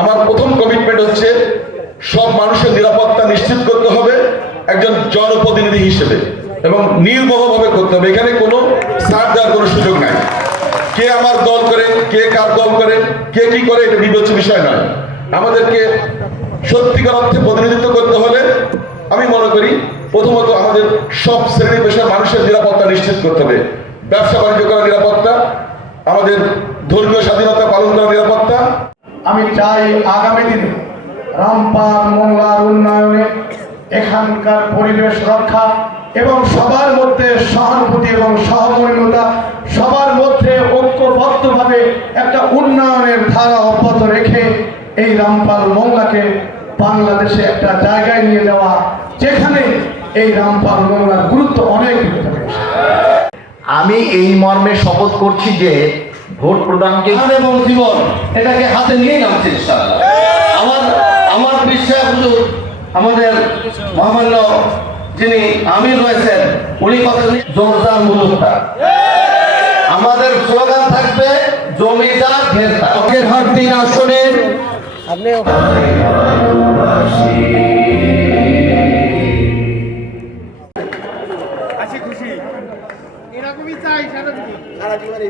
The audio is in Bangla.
আমার প্রথম কমিটমেন্ট হচ্ছে সব মানুষের নিরাপত্তা নিশ্চিত করতে হবে একজন জনপ্রতিনিধি হিসেবে, এবং নির্মমভাবে করতে হবে। এখানে কোনো ছাড় দেওয়ার কোনো সুযোগ নাই। কে আমার দল করে, কে কার দল করে, কে কি করে, এটা বিবেচ্য বিষয় নয়। আমাদেরকে সত্যিকার অর্থে প্রতিনিধিত্ব করতে হলে আমি মনে করি প্রথমত আমাদের সব শ্রেণী পেশার মানুষের নিরাপত্তা নিশ্চিত করতে হবে। ব্যবসা বাণিজ্য করার নিরাপত্তা, আমাদের ধর্মীয় স্বাধীনতা পালন করার নিরাপত্তা। আমি চাই আগামী দিনে রামপাল মোংলার উন্নয়নে এখানকার পরিবেশ রক্ষা এবং সবার মধ্যে সহানুভূতি এবং সহমর্মিতা, সবার মধ্যে ঐক্যবদ্ধভাবে একটা উন্নয়নের ধারা অব্যাহত রেখে এই রামপাল মোংলাকে বাংলাদেশে একটা জায়গায় নিয়ে যাওয়া, যেখানে এই রামপাল মোংলার গুরুত্ব অনেক। আমি এই মর্মে শপথ করছি যে ভোট প্রদানকে এবং জীবন এটাকে হাতে নিয়ে নামছে ইনশাআল্লাহ। আমার বিশ্বাস হুজুর আমাদের মহামান্য যিনি আমির রয়েছেন উনি কথা জোরদার মুলুকটা, আমাদের স্লোগান থাকবে জমিদার ঘেরতা। হাট 3 আসনের খুশি এরকমই চাই সারা জীবন